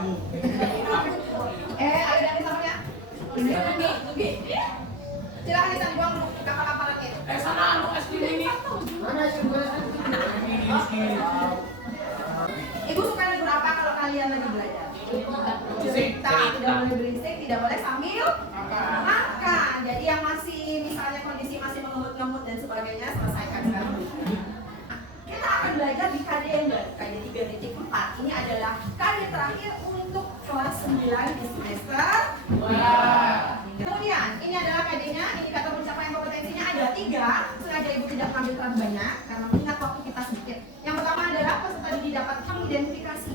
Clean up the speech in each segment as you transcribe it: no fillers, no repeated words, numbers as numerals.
kamu. Ada dari samanya? Silakan bisa buang kapal-kapalannya. Sana es krim ini. Mana es krim? Ibu suka libur apa kalau kalian lagi belajar? Cerita, tidak boleh berisik, tidak boleh sambil makan. Jadi yang masih misalnya kondisi masih mengemut-ngemut dan sebagainya selesaikan sekarang. Kita akan belajar di KD yang baru, KD 3 detik 4. Ini adalah KD terakhir untuk kelas 9 di semester. Kemudian ini adalah KD-nya, indikator pencapaian kompetensinya ada 3. Sengaja ibu tidak mengambil terlalu banyak karena mengingat waktu kita sedikit. Yang pertama adalah peserta didik dapat mengidentifikasi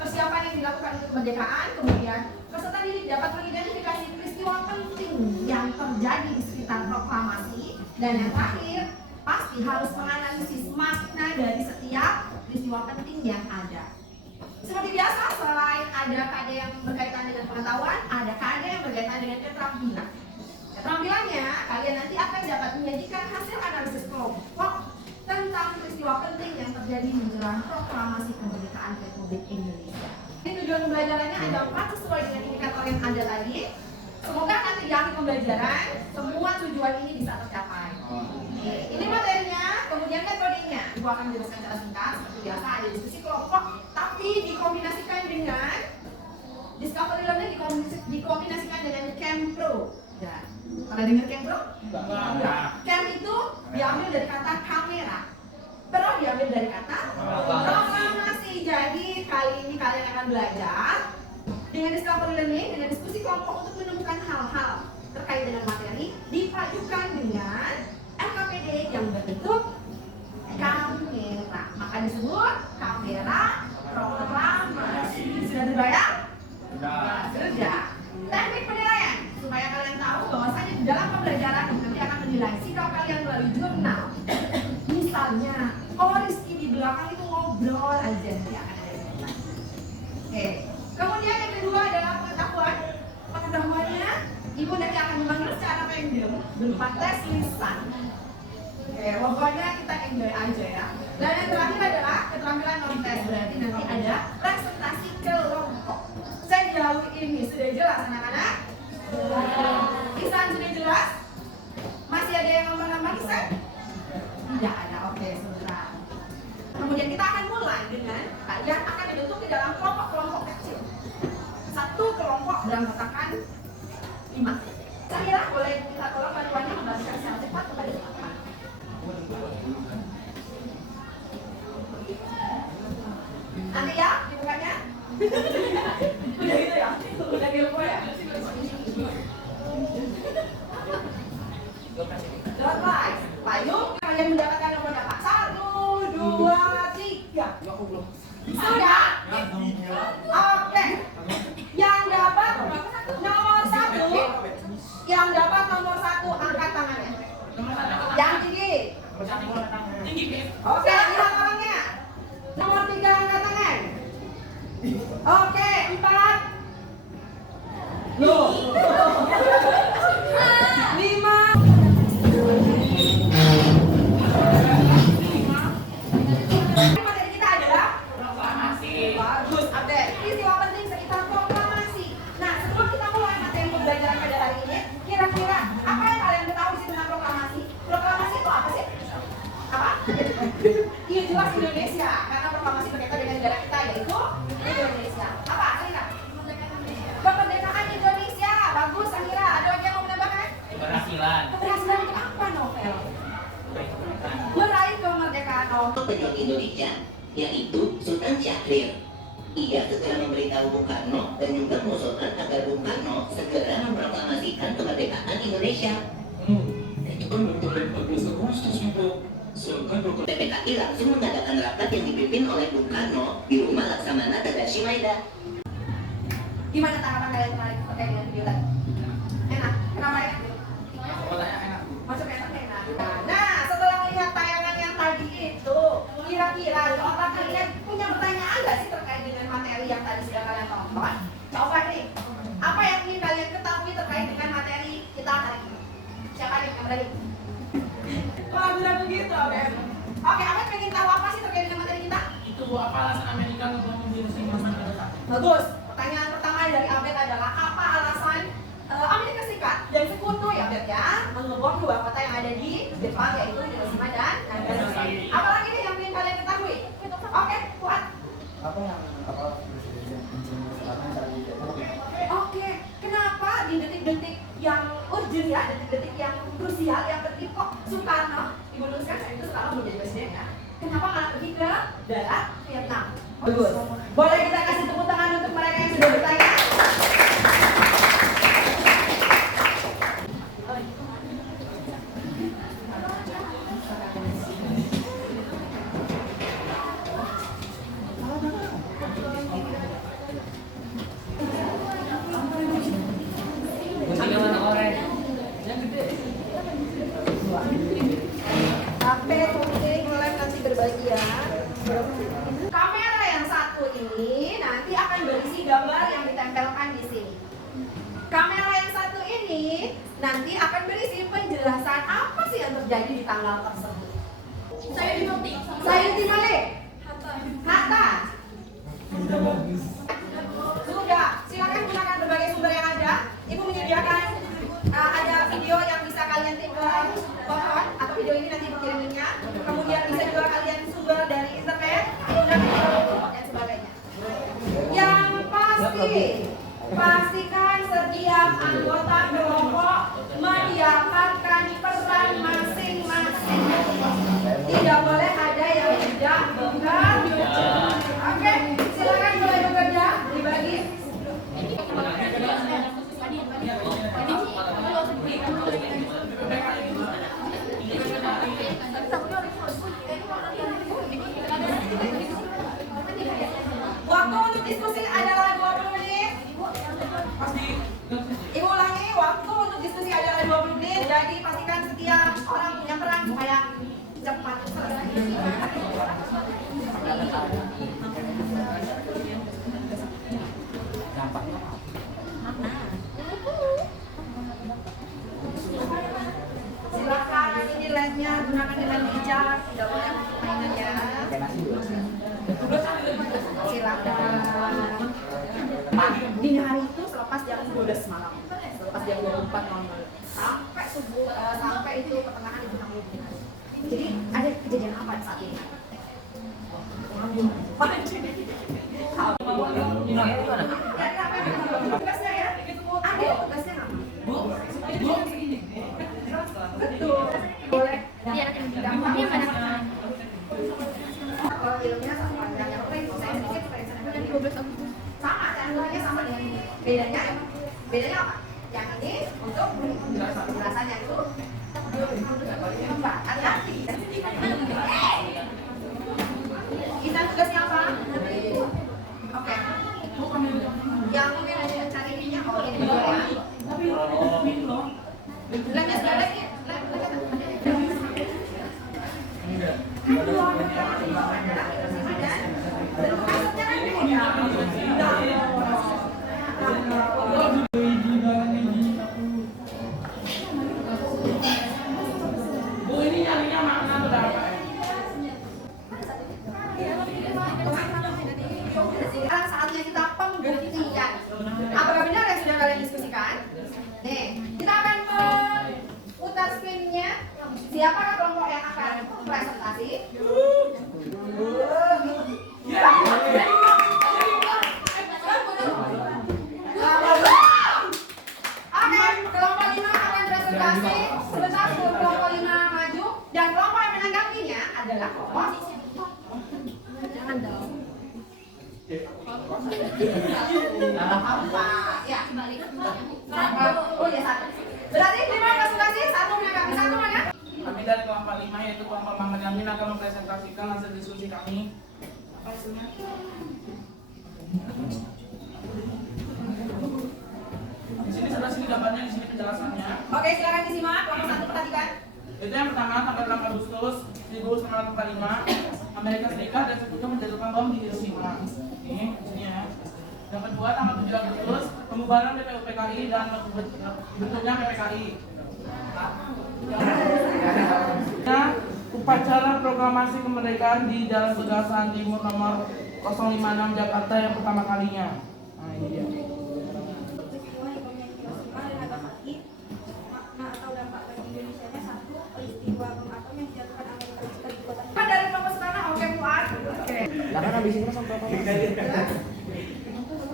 persiapan yang dilakukan untuk kemerdekaan. Kemudian peserta didik dapat mengidentifikasi peristiwa penting yang terjadi di sekitar proklamasi. Dan yang terakhir, pasti harus menganalisis makna dari setiap peristiwa penting yang ada. Seperti biasa, selain ada KD yang berkaitan dengan pengetahuan, ada KD yang berkaitan dengan keterampilan. Keterampilannya, kalian nanti akan dapat menyajikan hasil analisis kelompok tentang peristiwa penting yang terjadi menjelang proklamasi kemerdekaan Republik Indonesia. Ini tujuan pembelajarannya ada 4 sesuai dengan indikator yang ada tadi. Semoga nanti di akhir pembelajaran semua tujuan ini bisa tercapai. Ini materinya, kemudian metodenya. Ibu akan menjelaskan secara singkat. Seperti biasa ada diskusi kelompok, tapi dikombinasikan dengan discovery learning, dikombinasikan dengan Kempro. Ya. Pernah dengar Kempro? Camp itu diambil dari kata kamera. Pro diambil dari kata proklamasi. Jadi kali ini kalian akan belajar dengan discovery learning, dengan diskusi kelompok untuk menemukan hal-hal terkait dengan materi dipadukan dengan LKPD yang berbentuk kamera. Maka disebut kamera proklamasi. Sudah terbayang? Sudah. Teknik penilaian supaya kalian tahu bahwasanya di dalam pembelajaran nanti akan menilai sikap kalian melalui jurnal. Misalnya, Rizky di belakang itu ngobrol aja nanti akan ada. Oke. Kemudian yang kedua adalah pengetahuan. Pengetahuannya, ibu nanti akan memanggil secara random berupa tes lisan. Oke, pokoknya kita enjoy aja ya. Dan yang terakhir adalah keterampilan non tes, berarti nanti ada presentasi kelompok. Sejauh ini sudah jelas anak-anak? Lisan sudah jelas? Masih ada yang mau nambah lisan? Tidak ada, oke, sebentar. Kemudian kita akan mulai dengan kalian akan dibentuk di dalam kelompok-kelompok kecil. Satu kelompok beranggotakan 5. Samira boleh minta tolong bantuannya membagikan secara cepat kepada teman-teman. Nanti ya, dibukanya. Udah gitu ya? Udah gitu ya? Don't lie. Payung, kalian mendapatkan nomor berapa? 1, 2, 3. Sudah? Oke. Yang dapat nomor 1, yang dapat nomor 1 angkat tangannya. Yang tinggi. Oke, lihat orangnya. Nomor 3 angkat tangan. Oke, 4. Loh. 5. Materi kita adalah proklamasi. Bagus, update. Peristiwa penting sekitar proklamasi. Nah, sebelum kita mulai materi pembelajaran pada hari ini, kira-kira apa yang kalian ketahui sih tentang proklamasi? Proklamasi itu apa sih? Apa? Iya, jelas Indonesia. Karena proklamasi berkaitan dengan negara kita, yaitu Indonesia. Apa? Samira? Kemerdekaan Indonesia. Bagus, Samira. Ada lagi yang mau menambahkan? Keberhasilan. Keberhasilan itu apa, Novel? Meraih kemerdekaan. Pejuang Indonesia, yaitu Sultan Syahrir. Ia segera memberitahu Bung Karno dan juga mengusulkan agar Bung Karno segera memproklamasikan kemerdekaan Indonesia. Itu kan bentuk dari 14 Agustus itu. PPKI langsung mengadakan rapat yang dipimpin oleh Bung Karno di rumah Laksamana Tadashi Maeda. Gimana tanggapan kalian terkait dengan video tadi? Enak? Kenapa enak? Masuk enak. Nah, setelah melihat tayangan yang tadi itu, kira-kira di otak kalian punya pertanyaan nggak sih terkait dengan materi yang tadi sudah kalian tonton? Coba nih, apa yang ingin kalian ketahui terkait dengan materi kita hari ini? Siapa nih yang berani? Ragu-ragu gitu, oke. Oke, Ahmed pengen tahu apa sih terkait dengan materi kita? Itu apa alasan Amerika ngebangun Jerusalem masa depan? Bagus. menghubung dua kota yang ada di Jepang, yaitu Hiroshima dan Nagasaki. Apalagi nih yang ingin kalian ketahui? Oke, kuat. Apa yang presiden sekarang cari? Oke, kenapa di detik-detik yang urgent ya, detik-detik yang krusial, yang penting kok Soekarno diputuskan itu Soekarno menjadi presiden ya? Kenapa malah pergi ke darat Vietnam? Bagus. Boleh kita kasih tepuk tangan untuk mereka yang sudah bertanya? HP kuning lem nanti berbagi ya. Kamera yang satu ini nanti akan berisi gambar yang ditempelkan di sini. Kamera yang satu ini nanti akan berisi penjelasan apa sih yang terjadi di tanggal tersebut. Saya di Mati. Saya di mana? Hatta. Sudah, silakan gunakan berbagai sumber yang ada. Ibu menyediakan ada video yang bisa kalian tinggal pohon atau video ini nanti ibu kirim linknya. Kemudian bisa juga kalian sumber dari internet, kemudian dan sebagainya. Yang pasti, pastikan setiap anggota kelompok mendapatkan peran masing-masing. Tidak boleh ada yang tidak bekerja. Oke, silakan mulai bekerja, dibagi. Waktu untuk diskusi adalah 20 menit. Ibu ulangi, waktu untuk diskusi adalah 20 menit. Jadi pastikan setiap orang punya peran supaya cepat selesai. Silakan ini lensnya gunakan dengan bijak, tidak boleh mainan ya. Silakan. Pak, dini hari itu selepas jam 12 malam, selepas jam 24.00 sampai subuh, sampai itu pertengahan itu 60 menit. Jadi ada kejadian apa saat ini? Tugasnya ya, ada tugasnya apa? Betul. Boleh. Kalau filmnya sama dengan yang lain, saya sedikit dari 12 Agustus. Sama, candlenya sama dengan ini. Bedanya apa? Yang ini untuk penjelasannya itu Mbak, hati-hati. Intan tugasnya apa? Oke. Yang cari minyak, oh ini dulu ya. Lemnya sudah lagi. Sekarang saatnya kita pembuktian. Apakah benar yang sudah kalian diskusikan? Nih, kita akan putar screen-nya. Siapakah kelompok yang akan presentasi? Oke, kelompok 5 akan presentasi. Sebentar sebelum kelompok 5 maju. Dan kelompok yang menanggapinya adalah kelompok. Jangan dong. Apa? Ya, kembali. Oh ya, satu. Berarti 5 presentasi, satu menanggapi satu mana? Kami dari kelompok 5 yaitu kelompok Muhammad Yamin akan mempresentasikan hasil diskusi kami. Apa hasilnya? Di sini sebelah sini gambarnya, di sini penjelasannya. Oke, silakan disimak. Kelompok 1 perhatikan. Itu yang pertama tanggal 6 Agustus 1945 Amerika Serikat dan Sekutu menjatuhkan bom di Hiroshima. Ini di sini ya. Yang kedua tanggal 7 Agustus pembubaran BPUPKI dan bentuknya PPKI. Upacara proklamasi kemerdekaan di Jalan Pegasan Timur nomor 056 Jakarta yang pertama kalinya. Nah ini dia.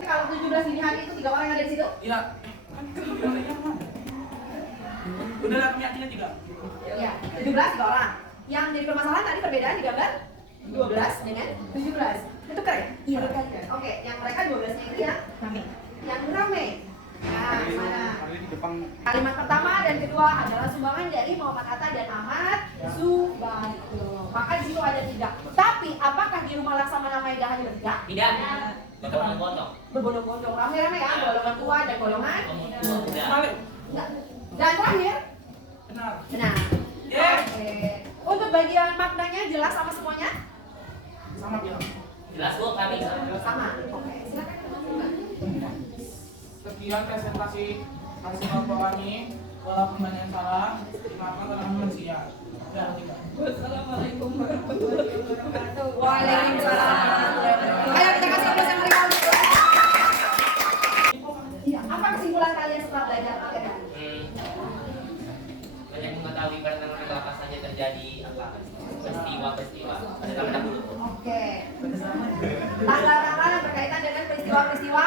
Kalau 17 dini hari itu 3 orang yang ada di situ? Iya. Kan udah lah yakinnya 3. Iya, 17 3 orang. Yang jadi permasalahan tadi perbedaan di gambar 12 dengan 17. Itu keren? Iya, keren. Oke, yang mereka 12-nya itu ya rame. Yang rame. Nah, mana? Kalimat pertama dan kedua adalah sumbangan dari Muhammad Hatta dan Ahmad Subarjo. Maka di situ ada 3. Tapi apakah di rumah Laksamana Maeda hanya bertiga? Tidak. Berbondong-bondong. Berbondong-bondong, rame-rame ya, golongan tua dan golongan Tidak. Balik. enggak. Dan terakhir, Benar. benar. Yes. Oke. Untuk bagian maknanya jelas sama semuanya? Sama bilang. Jelas bu, kami Sama. Oke, silakan. Sekian presentasi hasil kami. Walaupun banyak yang salah, dimaafkan karena manusia. Dan tidak. Wassalamualaikum warahmatullahi wabarakatuh. Waalaikumsalam. Ayo kita kasih aplaus yang meriah untuk Iya, apa kesimpulan kalian setelah belajar materi? banyak mengetahui karena apa saja terjadi peristiwa-peristiwa pada zaman dahulu. Oke. Tanggal-tanggal yang berkaitan dengan peristiwa-peristiwa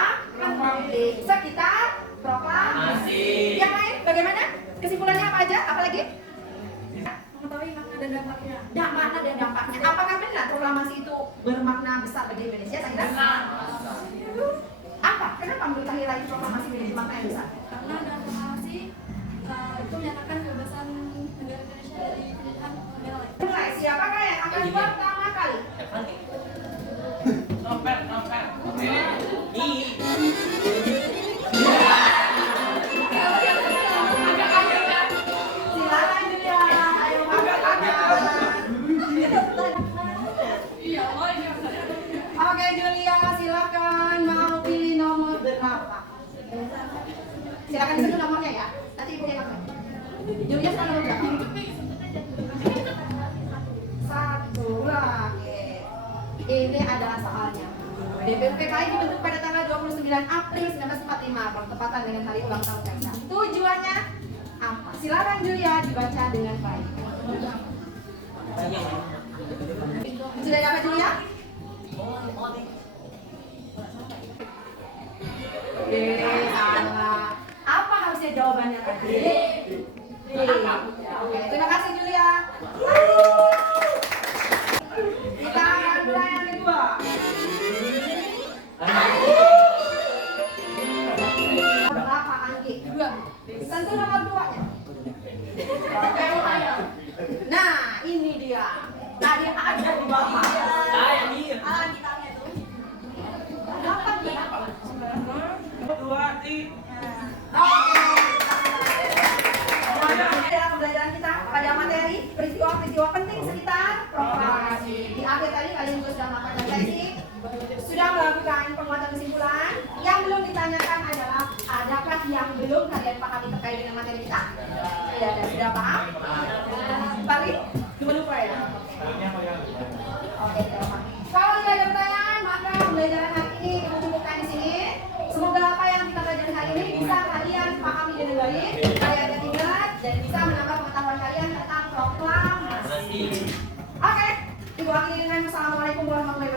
di sekitar proklamasi. Yang lain bagaimana? Kesimpulannya apa aja? Apa lagi? Mengetahui makna dan dampaknya. Makna dan dampaknya. Apakah benar proklamasi itu bermakna besar bagi Indonesia? Saya kira benar. Apa? Kenapa menurut Tahira itu proklamasi memiliki makna yang besar? Karena dalam proklamasi itu menyatakan kebebasan negara Indonesia dari penjajahan negara lain. Mulai, siapakah yang akan pertama kali? Novel. Silakan Julia. Ayo angkat tangan. Iya, Allah ini Oke Julia, silakan mau pilih nomor berapa? Silakan disebut nomornya ya. Nanti ibu yang angkat. Julia sekarang nomor berapa? 1 lagi. Ini adalah soalnya. DPUPKI dibentuk pada tanggal 29 April 1945 bertepatan dengan hari ulang tahun Kaisar. Tujuannya apa? Silakan Julia dibaca dengan baik. Sudah dapat Julia? Salah. Apa harusnya jawabannya tadi? Oke, terima kasih Julia. Kita akan mulai yang kedua. Berapa Anggi? 2. Tentu nomor 2-nya. Nah, ini dia. Tadi ada di bawah. Alat kitabnya tuh. Dapat berapa? 2, 3. Dalam pembelajaran kita pada materi peristiwa-peristiwa penting sekitar proklamasi. Di akhir tadi kalian juga sudah melakukan sesi, sudah melakukan penguatan kesimpulan. Yang belum ditanyakan adalah adakah yang belum kalian pahami terkait dengan materi kita? Tidak ada. Sudah paham? Balik? Cuma lupa ya? Oke, tidak paham. Kalau tidak ada pertanyaan, maka pembelajaran hari ini kita cukupkan di sini. Semoga apa yang kita pelajari hari ini bisa kalian pahami dengan baik, kalian ingat dan bisa menambah pengetahuan kalian tentang proklamasi. Oke, ibu akhiri dengan Assalamualaikum warahmatullahi wabarakatuh.